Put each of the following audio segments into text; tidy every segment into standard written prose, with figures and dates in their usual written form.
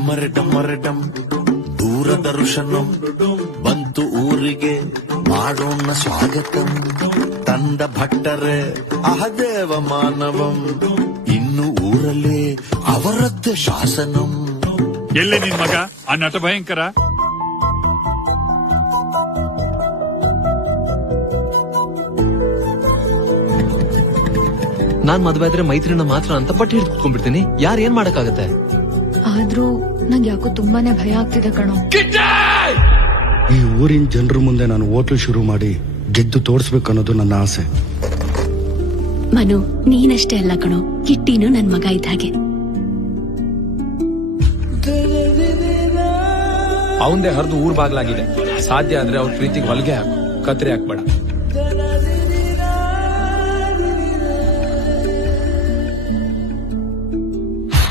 ಡಮರ ಡಮರ ಡಮ್ ದೂರದರ್ಶನಂ ಬಂತು ಊರಿಗೆ ಮಾಡೋಣ ಸ್ವಾಗತಂ ತಂದ ಭಟ್ಟರೆ ಅಹದೇವ ಮಾನವಂ ಇನ್ನು ಊರಲ್ಲೇ ಅವರದ್ದೇ ಶಾಸನಂ. ಎಲ್ಲೇ ನಿನ್ ಮಗ ಆ ನಟ ಭಯಂಕರ? ನಾನ್ ಮದ್ವೆ ಆದ್ರೆ ಮೈತ್ರಿನ ಮಾತ್ರ ಅಂತ ಪಟ್ಟಿ ಹಿಡ್ಕೊಂಡ್ಬಿಡ್ತೀನಿ. ಯಾರು ಏನ್ ಮಾಡಕ್ಕಾಗತ್ತೆ? ಆದ್ರೂ ನಂಗೆ ಯಾಕೋ ತುಂಬಾನೇ ಭಯ ಆಗ್ತಿದೆ ಕಣೋ. ಈ ಊರಿನ ಜನರ ಮುಂದೆ ನಾನು ಹೋಟ್ಲು ಶುರು ಮಾಡಿ ಗೆದ್ದು ತೋರ್ಸ್ಬೇಕು ಅನ್ನೋದು ನನ್ನ ಆಸೆ. ಮನು, ನೀನಷ್ಟೇ ಅಲ್ಲ ಕಣೋ, ಕಿಟ್ಟಿನೂ ನನ್ ಮಗ ಇದ್ದ ಹಾಗೆ. ಅವಂದೇ ಹರಿದು ಊರ್ ಬಾಗ್ಲಾಗಿದೆ. ಸಾಧ್ಯ ಆದ್ರೆ ಅವ್ರ ಪ್ರೀತಿಗೆ ಹೊಲಿಗೆ ಹಾಕು, ಕತ್ರಿ ಹಾಕ್ಬೇಡ.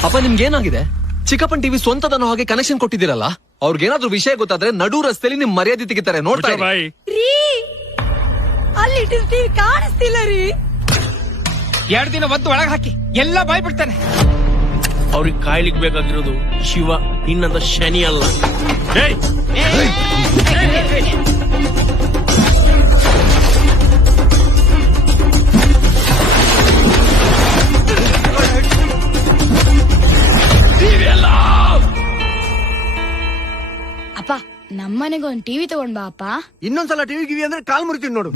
ಅಪ್ಪ ನಿಮ್ಗೇನಾಗಿದೆ? ಚಿಕ್ಕಪ್ಪನ್ ಟಿವಿ ಸ್ವಂತದನ್ನೋ ಹಾಗೆ ಕನೆಕ್ಷನ್ ಕೊಟ್ಟಿದ್ದೀರಲ್ಲ, ಅವ್ರಿಗೇನಾದ್ರೂ ವಿಷಯ ಗೊತ್ತಾದ್ರೆ ನಡು ರಸ್ತೆಯಲ್ಲಿ ನಿಮ್ ಮರ್ಯಾದೆ ತೆಗಿತಾರೆ. ನೋಡ್ತಾ ಬಾಯಿ ಅಲ್ಲಿ ಕಾಣಿಸ್ತಿಲ್ಲ ರೀ. 2 ದಿನ ಒದ್ದು ಒಳಗೆ ಹಾಕಿ ಎಲ್ಲ ಬಾಯ್ ಬಿಡ್ತಾನೆ. ಅವ್ರಿಗೆ ಕಾಯ್ಲಿಕ್ ಬೇಕಾಗಿರೋದು ಶಿವ, ಇನ್ನದ ಶನಿ ಅಲ್ಲ. ಅಪ್ಪ, ನಮ್ಮನೆಗೆ ಒಂದ್ ಟಿವಿ ತಗೊಂಡ್ ಬಾ ಅಪ್ಪ. ಇನ್ನೊಂದ್ಸಲ ಟಿವಿ ಗಿವಿ ಅಂದ್ರೆ ಕಾಲ್ ಮುರಿತೀನಿ ನೋಡು.